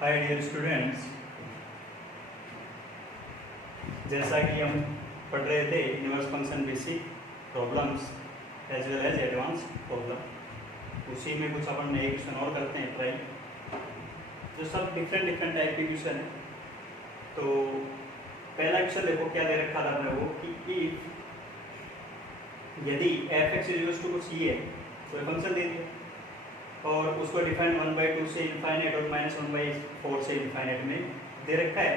Hi dear students, जैसा कि हम पढ़ रहे थे inverse function basic problems as well as advance problem, उसी में कुछ अपन नए क्वेश्चन और करते हैं ट्राई, जो सब डिफरेंट टाइप के क्वेश्चन है। तो पहला क्वेश्चन देखो क्या दे रखा था अपने को कि यदि एफ एक्स इक्वल्स टू कुछ ये है तो फंक्शन दे दिया और उसको डिफाइन 1/2 से इनफाइनाइट और -1/4 से इनफाइनाइट में दे रखा है।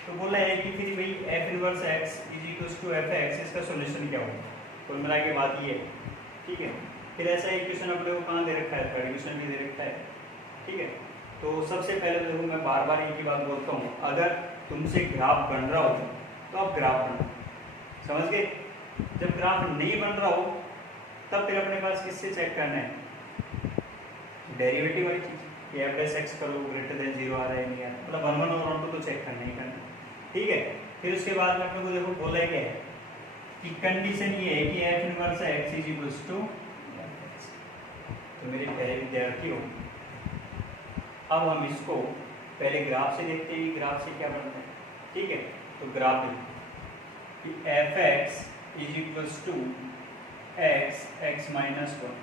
तो बोला है कि फिर भाई f inverse x is equals to f x, इसका सॉल्यूशन क्या होगा। कुल मिला के बात ये है, ठीक है। फिर ऐसा एक क्वेश्चन अपने को कहाँ दे रखा है, थर्ड क्वेश्चन भी दे रखा है, ठीक है। तो सबसे पहले तो देखो मैं बार बार एक ही बात बोलता हूँ, अगर तुमसे ग्राफ बन रहा हो तो आप ग्राफ बनाओ, समझ गए। जब ग्राफ नहीं बन रहा हो तब फिर अपने पास किससे चेक करना है, डेरिवेटिव वाली चीज कि एफ एस एक्स करो ग्रेटर देन 0 आ रहा है नहीं आ रहा, मतलब 1 1 और 1 2 तो चेक करना ही करना, ठीक है। फिर उसके बाद में अपने को देखो बोला है क्या है कि कंडीशन ये है कि f inverse x is equals to f x. तो मेरे प्यारे विद्यार्थियों, अब हम इसको पहले ग्राफ से देखते हैं, ग्राफ से क्या बनता है, ठीक है। तो ग्राफ देखो कि f x is equals to x x minus 1।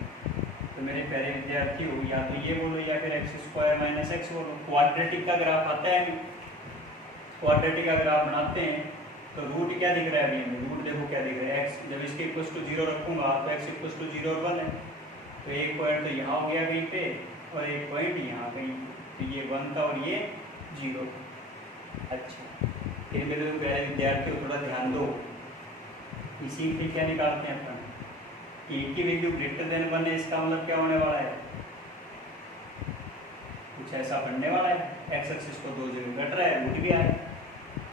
तो मेरे प्यारे विद्यार्थियों, या तो ये बोलो या फिर एक्स स्क्वायर माइनस एक्स बोलो। क्वाड्रेटिक का ग्राफ आता है, क्वाड्रेटिक का ग्राफ बनाते हैं तो रूट क्या दिख रहा है अभी हमें, रूट देखो क्या दिख रहा है, एक्स जब इसके इक्वल्स टू 0 रखूंगा तो एक्स इक्वल्स टू 0 और 1 है, तो एक पॉइंट तो यहाँ हो गया कहीं पे और एक पॉइंट यहाँ कहीं, तो ये 1 था और ये 0। अच्छा, फिर मेरे प्यारे विद्यार्थियों थोड़ा ध्यान दो, इसी पे क्या निकालते हैं अपन, ए की वैल्यू ग्रेटर देन 1 है, इसका मतलब क्या होने वाला है, कुछ ऐसा बनने वाला है। एक्स एक्सिस को 2 0 घट रहा है, रूट भी आया,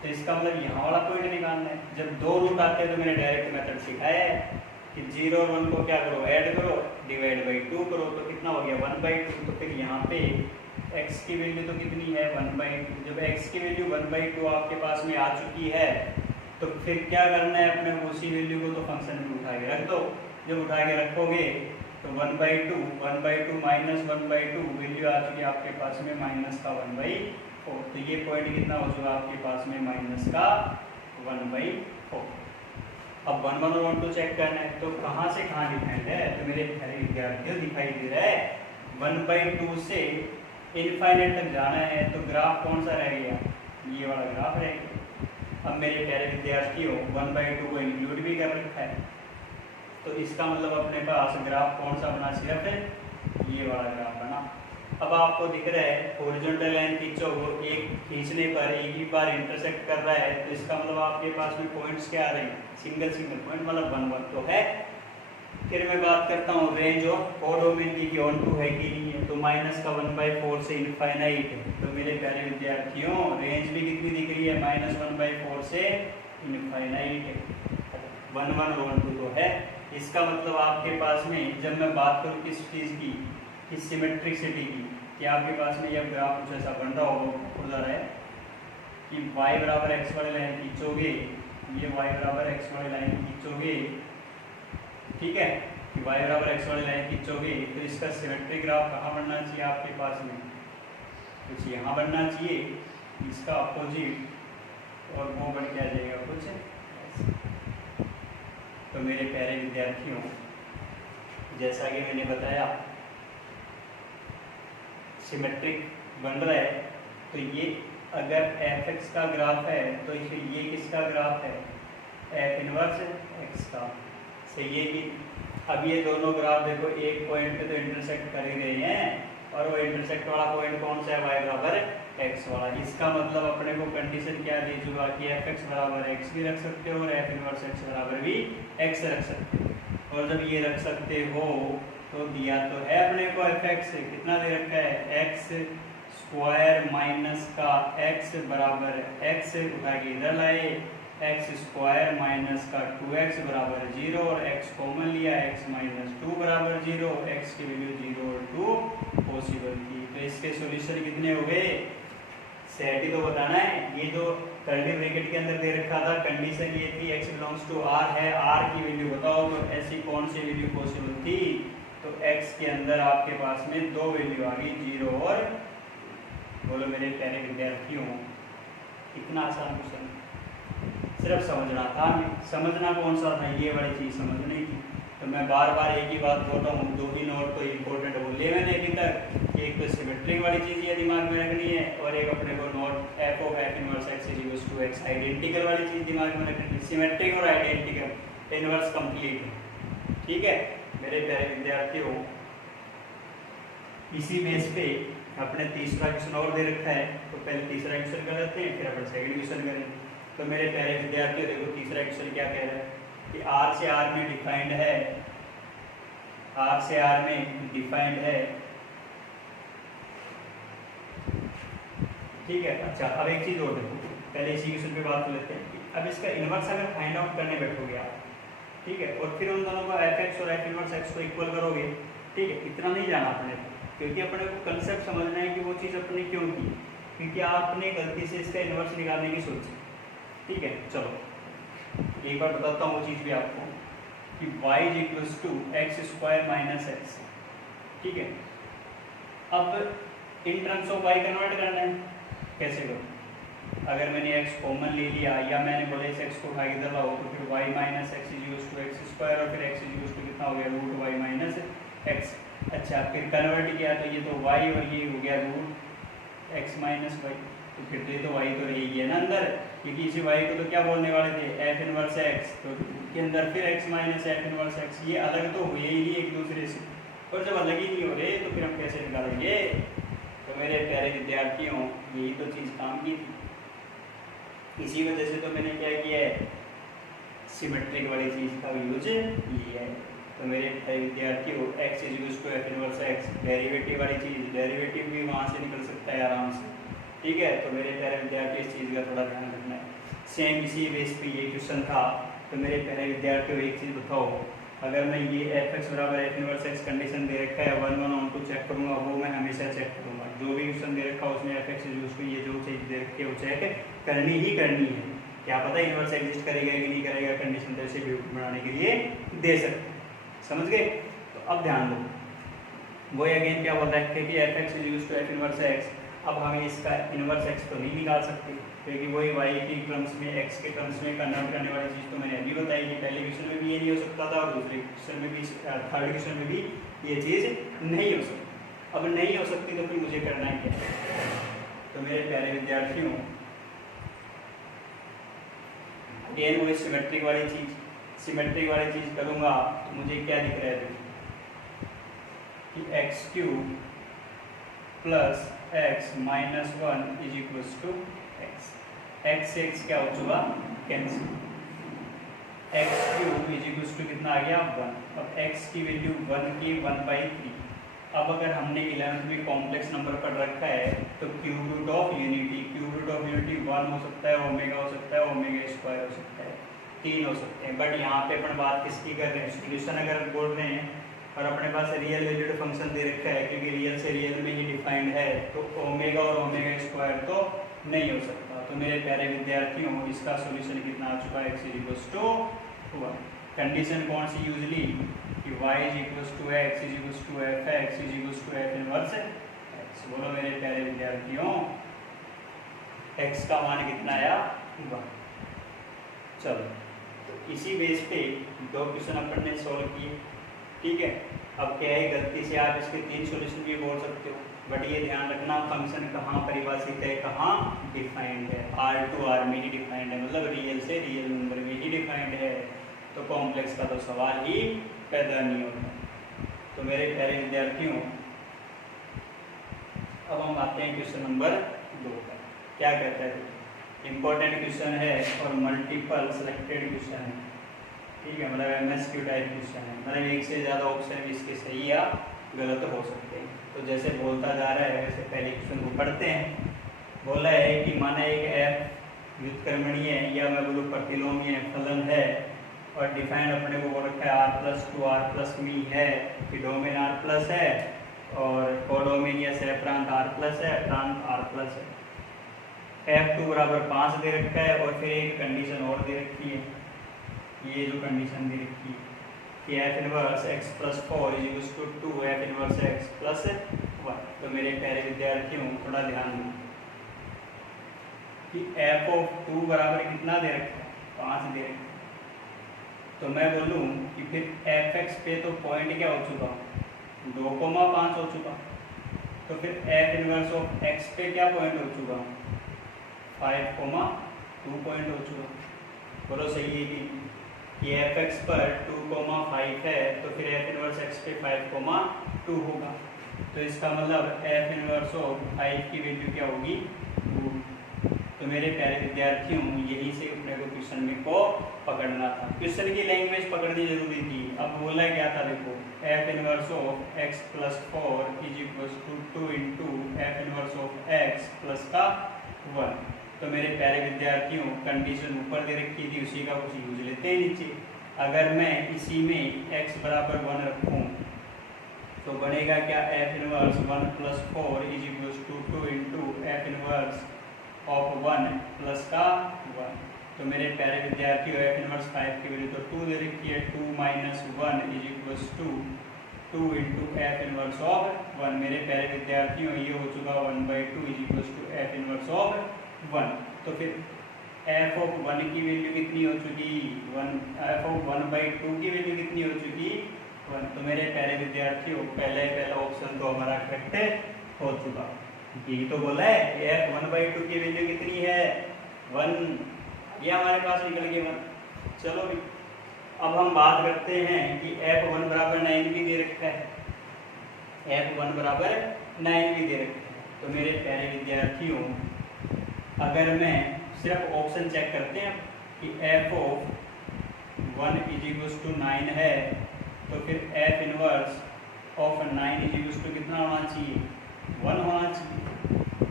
तो इसका मतलब यहाँ वाला पॉइंट निकालना है। जब दो रूट आते हैं तो मैंने डायरेक्ट मेथड सिखाया है कि 0 और 1 को क्या करो, ऐड करो, डिवाइड बाई 2 करो, तो कितना हो गया 1/2। तो फिर यहाँ पे x की वैल्यू तो कितनी है 1/2। जब x की वैल्यू 1/2 आपके पास में आ चुकी है तो फिर क्या करना है अपने, उसी वैल्यू को तो फंक्शन में उठा के रख दो। जब उठा के रखोगे तो 1/2 माइनस 1/2 वैल्यू आ चुकी है आपके पास में माइनस का 1/4। तो ये पॉइंट कितना हो चुका आपके पास में माइनस का 1/4। अब 1 1 और 1 2 चेक करना है, तो कहाँ से कहाँ डिफाइंड है, तो मेरे प्यारे विद्यार्थियों दिखाई दे रहा है 1/2 से इनफाइनाइट तक जाना है, तो ग्राफ कौन सा रह गया, ये वाला ग्राफ रहेगा। अब मेरे प्यारे विद्यार्थियों 1/2 को इंक्लूड भी कर रखा है, तो इसका मतलब अपने पास ग्राफ कौन सा बना, सिर्फ ये वाला ग्राफ बना। अब आपको दिख रहा है हॉरिजॉन्टल लाइन खींचो, एक खींचने पर एक ही बार इंटरसेक्ट कर रहा है, तो इसका मतलब आपके पास में पॉइंट्स क्या आ रहे हैं, सिंगल पॉइंट, मतलब 1 1 तो है। फिर मैं बात करता हूँ रेंज ऑफ कोडोमेन की, ऑन टू है कि नहीं है, तो माइनस का 1/4 से इनफाइनाइट है। तो मेरे प्यारे विद्यार्थियों रेंज भी कितनी दिख रही है, -1/4 से इनफाइनाइट है। 1 1 और 1 2 तो है। इसका मतलब आपके पास में जब मैं बात करूँ किस चीज़ की, किस सिमेट्रिसिटी की, कि आपके पास में यह ग्राफ कुछ ऐसा बन रहा होगा उधर है कि y बराबर x वाली लाइन खींचोगे, ये y बराबर x वाली लाइन खींचोगे, ठीक है, कि y बराबर x वाली लाइन खींचोगे, तो इसका सिमेट्रिक ग्राफ कहाँ बनना चाहिए आपके पास में, कुछ यहाँ बनना चाहिए, इसका अपोजिट, और वो बन के आ जाएगा कुछ ऐसा। तो मेरे प्यारे विद्यार्थियों, जैसा कि मैंने बताया सिमेट्रिक बन रहा है, तो ये अगर एफ एक्स का ग्राफ है तो ये किसका ग्राफ है, एफ इनवर्स एक्स का। सही है कि अब ये दोनों ग्राफ देखो एक पॉइंट पे तो इंटरसेक्ट कर ही रहे हैं, और वो इंटरसेक्ट वाला पॉइंट कौन सा है, y बराबर एक्स वाला। इसका मतलब अपने को कंडीशन क्या दे चुका कि एफ एक्स बराबर एक्स भी रख सकते हो और एफ इनवर्स एक्स बराबर भी एक्स रख सकते हो। और जब ये रख सकते हो तो दिया तो है अपने को एफ एक्स कितना दे रखा है, एक्स स्क्वायर माइनस का एक्स बराबर एक्स, उठा के इधर लाए, एक्स स्क्वायर माइनस का 2x बराबर 0 और x कॉमन लिया, x माइनस 2 बराबर 0, x की वैल्यू 0 और 2 पॉसिबल थी। तो इसके सॉल्यूशन कितने हो गए, सेट ही तो बताना है। ये जो कर्ली ब्रैकेट के अंदर दे रखा था कंडीशन ये थी x बिलोंग्स टू r है, r की वैल्यू बताओ, तो ऐसी कौन सी वैल्यू पॉसिबल थी, तो x के अंदर आपके पास में दो वैल्यू आ गई 0 और बोलो मेरे प्यारे विद्यार्थियों, इतना आसान क्वेश्चन सिर्फ समझना था। समझना कौन सा था, ये वाली चीज़ समझनी थी। तो मैं बार बार एक ही बात बोल रहा हूँ, 2 ही नोट तो इम्पोर्टेंट बोले मैंने अभी तक। एक तो सिमेट्रिक वाली चीज़ ये दिमाग में रखनी है, और एक अपने को note f of f inverse x is equals to x, identical वाली चीज़ दिमाग में रखनी है। सिमेट्रिक और आइडेंटिकल इनवर्स कंप्लीट है, ठीक है मेरे प्यारे विद्यार्थियों। इसी बेस पे अपने तीसरा क्वेश्चन और दे रखा है, तो पहले तीसरा क्वेश्चन कर लेते हैं, फिर अपन सेकंड क्वेश्चन करेंगे। तो मेरे प्यारे विद्यार्थियों देखो तीसरा क्वेश्चन क्या कह रहा है कि R से R में डिफाइंड है, R से R में डिफाइंड है, ठीक है। अच्छा अब एक चीज और देखो, पहले इसी क्वेश्चन पे बात कर लेते हैं। अब इसका इनवर्स अगर फाइंड आउट करने बैठोगे आप, ठीक है, और फिर उन दोनों को एफ एक्स और एफ इनवर्स एक्स को इक्वल करोगे, ठीक है, इतना नहीं जाना अपने, क्योंकि अपने को कंसेप्ट समझना है कि वो चीज़ अपने क्यों की, क्योंकि आपने गलती से इसका इनवर्स निकालने की सोची, ठीक है। चलो एक बार बताता हूँ वो चीज़ भी आपको कि y is equals to x square minus x, ठीक है। अब in terms of y convert करना है, कैसे करूँ? अगर मैंने x कॉमन ले लिया या मैंने बोले इस x को उठा के इधर लाओ, तो फिर y minus x is equals to x square, और फिर x इज इक्वल्स टू कितना हो गया, रूट y माइनस एक्स। अच्छा फिर कन्वर्ट किया तो ये तो y और ये हो गया रूट x माइनस वाई, तो फिर तो ये तो y तो रहेगी है ना अंदर, क्योंकि इसी y को तो क्या बोलने वाले थे, f इनवर्स x, तो के अंदर फिर x minus f inverse x, ये अलग तो हुए ही नहीं एक दूसरे से, और जब अलग ही नहीं हो रहे तो फिर हम कैसे निकालेंगे? तो मेरे प्यारे विद्यार्थियों यही तो चीज़ काम की थी, इसी वजह से तो मैंने क्या किया है, सिमेट्रिक वाली चीज़ का यूज लिया है। तो मेरे प्यारे विद्यार्थियों x is equals to f inverse x, derivative वाली चीज़, डेरिवेटिव भी वहाँ से निकल सकता है आराम से, ठीक है। तो मेरे प्यारे विद्यार्थी इस चीज़ का थोड़ा ध्यान रखना है। सेम इसी बेस पे ये क्वेश्चन था। तो मेरे प्यारे विद्यार्थियों एक चीज़ बताओ, अगर मैं ये एफ एक्स बराबर एफ इनवर्स एक्स कंडीशन दे रखा है 1 1 ऑन टू चेक करूँगा, वो मैं हमेशा चेक करूँगा। जो भी क्वेश्चन दे रखा है उसमें एफ एक्स इज टू ये जो चीज़ दे रखी है वो चेक करनी ही करनी है। क्या पता इनवर्स एग्जिस्ट करेगा कि नहीं करेगा, कंडीशन तो ऐसे बनाने के लिए दे सकते हैं, समझ गए। तो अब ध्यान दो, वो अगेन क्या बोल रहा है कि f x is to f inverse x. अब हमें इसका इनवर्स एक्स तो नहीं निकाल सकते, क्योंकि वही y के टर्म्स में x के टर्म्स में कन्वर्ट करने वाली चीज़ तो मैंने अभी बताई कि पहले क्वेश्चन में भी ये नहीं हो सकता था, और दूसरे क्वेश्चन में भी, थर्ड क्वेश्चन में भी ये चीज़ नहीं हो सकती। अब नहीं हो सकती तो फिर मुझे करना है क्या? तो मेरे प्यारे विद्यार्थियों अगेन वही सिमेट्रिक वाली चीज़ करूँगा, तो मुझे क्या दिख रहा है कि x cube plus x minus 1 is equals to x से एक्स क्या हो चुका, cancel. X cube is equals to कितना आ गया 1। अब एक्स की वैल्यू 1 की 1/3। अब अगर हमने 11th में कॉम्प्लेक्स नंबर पढ़ रखा है तो क्यूब रूट ऑफ यूनिटी 1 हो सकता है, ओमेगा हो सकता है, ओमेगा स्क्वायर हो सकता है, 3 हो सकते हैं। बट यहाँ पे अपन बात किसकी कर रहे हैं, सोल्यूशन अगर बोल रहे हैं और अपने पास रियल वैल्यूड फंक्शन दे रखा है, क्योंकि रियल से रियल में ही डिफाइंड है, तो ओमेगा और ओमेगा स्क्वायर तो नहीं हो सकता। तो मेरे प्यारे विद्यार्थियों इसका सॉल्यूशन कितना आ चुका है, x is equals to 1। Condition कौन सी यूजली कि y is equals to x is equals to f x is equals to f inverse x। बोलो मेरे प्यारे विद्यार्थियों x का मान कितना आया 1। चलो तो इसी बेस पे 2 क्वेश्चन अपन ने सॉल्व किए, ठीक है। अब क्या है, गलती से आप इसके 3 सॉल्यूशन भी बोल सकते हो, बट ये ध्यान रखना फंक्शन कहाँ परिभाषित है, कहाँ डिफाइंड है। R टू R में ही डिफाइंड है, मतलब रियल से रियल नंबर में ही डिफाइंड है, तो कॉम्प्लेक्स का तो सवाल ही पैदा नहीं होता। तो मेरे प्यारे विद्यार्थियों अब हम आते हैं क्वेश्चन नंबर 2 पर। क्या कहता है, इम्पोर्टेंट क्वेश्चन है और मल्टीपल सिलेक्टेड क्वेश्चन है, ठीक है, मतलब MSQ टाइप क्वेश्चन है, मतलब एक से ज़्यादा ऑप्शन भी इसके सही या गलत हो सकते हैं। तो जैसे बोलता जा रहा है वैसे पहले क्वेश्चन को पढ़ते हैं। बोला है कि माना एक f व्युत्क्रमणीय है या मैं बोलूँ प्रतिलोमीय फलन है, और डिफाइन अपने को बोल रखा है r+2 r+मी है कि डोमेन r+ है और कोडोमेन या सहप्रांत r+ है, प्रांत r+ है। f2 बराबर 5 दे रखा है, और फिर एक कंडीशन और दे रखी है, ये जो कंडीशन दे रखी है कि f inverse x+4 is equals to 2 f inverse inverse x plus 1। तो मेरे प्यारे विद्यार्थियों थोड़ा ध्यान दो कि एफ ऑफ 2 बराबर कितना दे रखा है, 5 दे रखा है। तो मैं बोलूँ कि फिर एफ एक्स पे तो पॉइंट क्या हो चुका, 2,5 हो चुका। तो फिर एफ इनवर्स ऑफ एक्स पे क्या पॉइंट हो चुका, 5,2 पॉइंट हो चुका। बोलो सही है कि एफ एक्स पर 2,5 है, तो फिर एफ इनवर्स एक्स पे 5,2 होगा। तो इसका मतलब एफ इनवर्स ऑफ 5 की वैल्यू क्या होगी, 2। तो मेरे प्यारे विद्यार्थियों यही से अपने को क्वेश्चन में को पकड़ना था, क्वेश्चन की लैंग्वेज पकड़नी जरूरी थी। अब बोला क्या था, देखो f inverse of x plus 4 is equal to 2 into f inverse of x plus का 1। तो मेरे प्यारे विद्यार्थियों कंडीशन ऊपर दे रखी थी, उसी का कुछ यूज लेते हैं नीचे। अगर मैं इसी में x बराबर 1 रखूँ तो बनेगा क्या, f inverse 1 plus 4 is equal to 2 into f inverse of 1 plus का 1। तो मेरे प्यारे विद्यार्थियों एफ इनवर्स 5 की वैल्यू तो 2 दे रखी है, 2 minus 1 is equal to 2 into f inverse of 1। मेरे प्यारे विद्यार्थियों ये हो चुका 1/2 is equal to f inverse of 1। तो फिर एफ ऑफ 1 की वैल्यू कितनी हो चुकी, 1। एफ ऑफ 1/2 की वैल्यू कितनी हो चुकी, 1। तो मेरे प्यारे विद्यार्थियों पहला ऑप्शन तो हमारा करेक्ट हो चुका। यही तो बोला है एफ 1/2 की वैल्यू कितनी है, 1। ये हमारे पास निकल गया 1। चलो भी अब हम बात करते हैं कि एफ 1 बराबर 9 भी दे रखा है, एफ 1 बराबर 9 भी दे रखा है। तो मेरे प्यारे विद्यार्थियों अगर मैं सिर्फ ऑप्शन चेक करते हैं कि f of 1 is equal to 9 है, तो फिर f inverse of 9 is equal to कितना होना चाहिए, 1 होना चाहिए।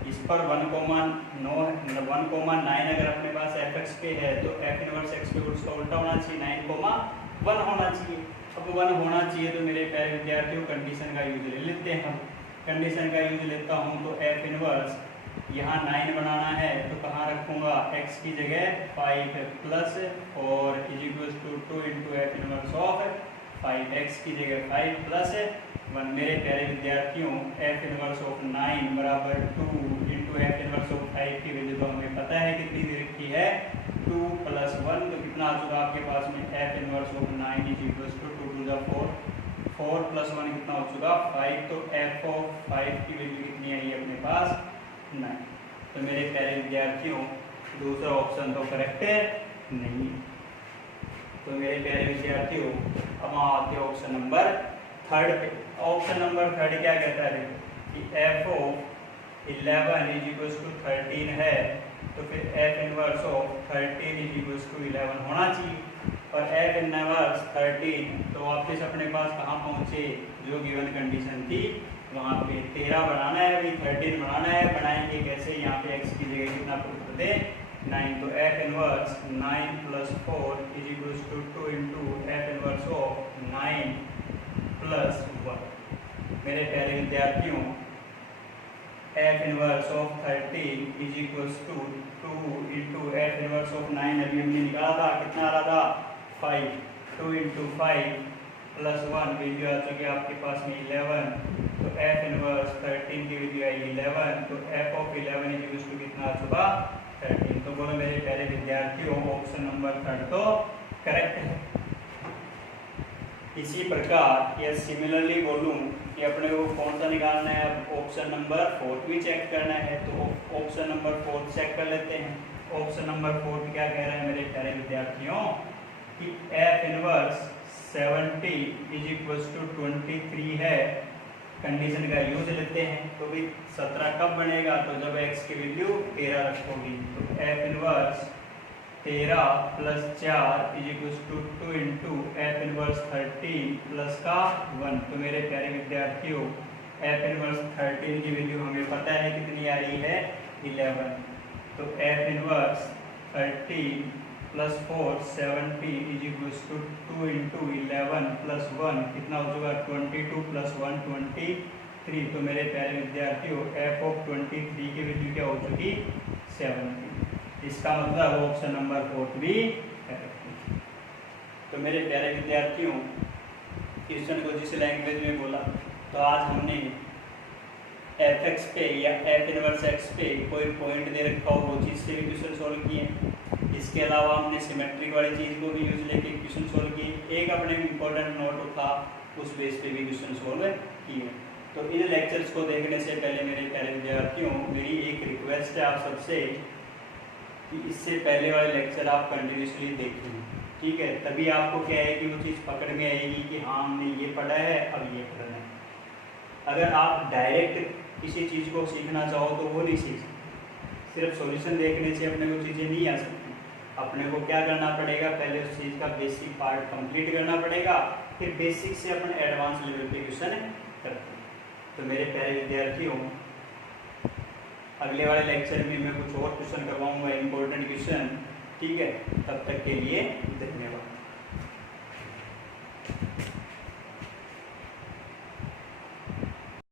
इस पर 1,9 अगर अपने पास एफ एक्स पे है तो एफ इनवर्स एक्स पे उसका उल्टा होना चाहिए, 9,1 होना चाहिए। अब 1 होना चाहिए तो मेरे प्यारे विद्यार्थियों कंडीशन का यूज ले लेते हैं हम। कंडीशन का यूज लेता हूँ तो एफ इनवर्स यहाँ 9 बनाना है तो कहाँ रखूँगा, x की जगह 5 plus 4 is equal to 2 into f inverse of 5, x की जगह 5 प्लस 1। मेरे प्यारे विद्यार्थियों एफ इनवर्स ऑफ 9 बराबर 2 इंटू एफ इनवर्स ऑफ 5 की वैल्यू तो हमें पता है कितनी दे रखी है, 2 प्लस 1। तो कितना आ चुका आपके पास में, f inverse of 9 is equal to 2 to the 4 plus 1 कितना हो चुका 5। तो एफ ऑफ 5 की वैल्यू कितनी आई है अपने पास, 9। तो मेरे प्यारे विद्यार्थियों दूसरा ऑप्शन तो करेक्ट नहीं है। तो मेरे प्यारे विद्यार्थियों अब हम आते हैं ऑप्शन नंबर 3 पे। ऑप्शन नंबर 3 क्या कहता है कि f of 11 is equal to 13 है, तो फिर f inverse of 13 is equal to 11 होना चाहिए। और एफ इनवर्स 13 तो वापस अपने पास कहाँ पहुँचे, जो गिवन कंडीशन थी वहाँ पे 13 बनाना है, अभी 13 बनाना है। बनाएंगे कैसे, यहाँ पे x की जगह कितना पुट कर दे, 9। तो f inverse 9 plus 4 is equal to 2 into f inverse of 9 plus 1। मेरे प्यारे विद्यार्थियों f inverse of 13 is equal to 2 into f inverse of 9 अभी हमने निकाला था, कितना आ रहा था 5, 2 इंटू 5 प्लस 1 वैल्यू आ चुकी है आपके पास में 11। तो एफ इनवर्स 13 की वैल्यू आई 11। तो f of 11 is equal to कितना आ चुका 13। तो बोलो मेरे प्यारे विद्यार्थियों ऑप्शन नंबर 3 तो करेक्ट है। इसी प्रकार या सिमिलरली बोलूं कि अपने को कौन सा निकालना है, अब ऑप्शन नंबर 4 भी चेक करना है। तो ऑप्शन नंबर 4 चेक कर लेते हैं। ऑप्शन नंबर 4 क्या कह रहा है मेरे प्यारे विद्यार्थियों कि f inverse 70 is equal to 23 है। कंडीशन का यूज लेते हैं। तो भी 17 कब बनेगा, तो जब x की वैल्यू 13 रखोगी। तो f inverse 13 plus 4 is equal to 2 into f inverse 13 plus का 1। तो मेरे प्यारे विद्यार्थियों एफ इनवर्स 13 की वैल्यू हमें पता है कितनी आ रही है 11। तो f inverse 13 plus 4 70 is equal to 2 into 11 plus 1 कितना हो चुका 22 प्लस 1 23। तो मेरे प्यारे विद्यार्थियों एफ ऑफ 23 की वैल्यू क्या हो चुकी 70। इसका मतलब ऑप्शन नंबर 4 भी करेक्ट। तो मेरे प्यारे विद्यार्थियों क्वेश्चन को जिस लैंग्वेज में बोला तो आज हमने एफ एक्स पे या एफ इनवर्स एक्स पे कोई पॉइंट दे रखा हो वो चीज़ से भी क्वेश्चन सॉल्व किए। इसके अलावा हमने सिमेट्रिक वाली चीज़ को भी यूज लेके क्वेश्चन सॉल्व किए। एक अपने इम्पोर्टेंट नोट था उस बेस पे भी क्वेश्चन सॉल्व किए। तो इन लेक्चर्स को देखने से पहले मेरे प्यारे विद्यार्थियों, मेरी एक रिक्वेस्ट है आप सबसे कि इससे पहले वाले लेक्चर आप कंटिन्यूसली देखें, ठीक है? तभी आपको क्या है कि वो चीज़ पकड़ में आएगी कि हाँ हमने ये पढ़ा है, अब ये पढ़ना है। अगर आप डायरेक्ट किसी चीज़ को सीखना चाहो तो वो नहीं सीख सकते। सिर्फ सॉल्यूशन देखने से अपने को चीज़ें नहीं आ सकती। अपने को क्या करना पड़ेगा, पहले उस चीज़ का बेसिक पार्ट कंप्लीट करना पड़ेगा, फिर बेसिक से अपन एडवांस लेवल पे क्वेश्चन करते हैं। तो मेरे प्यारे विद्यार्थियों, अगले वाले लेक्चर में मैं कुछ और क्वेश्चन करवाऊंगा, इम्पोर्टेंट क्वेश्चन, ठीक है? तब तक के लिए धन्यवाद।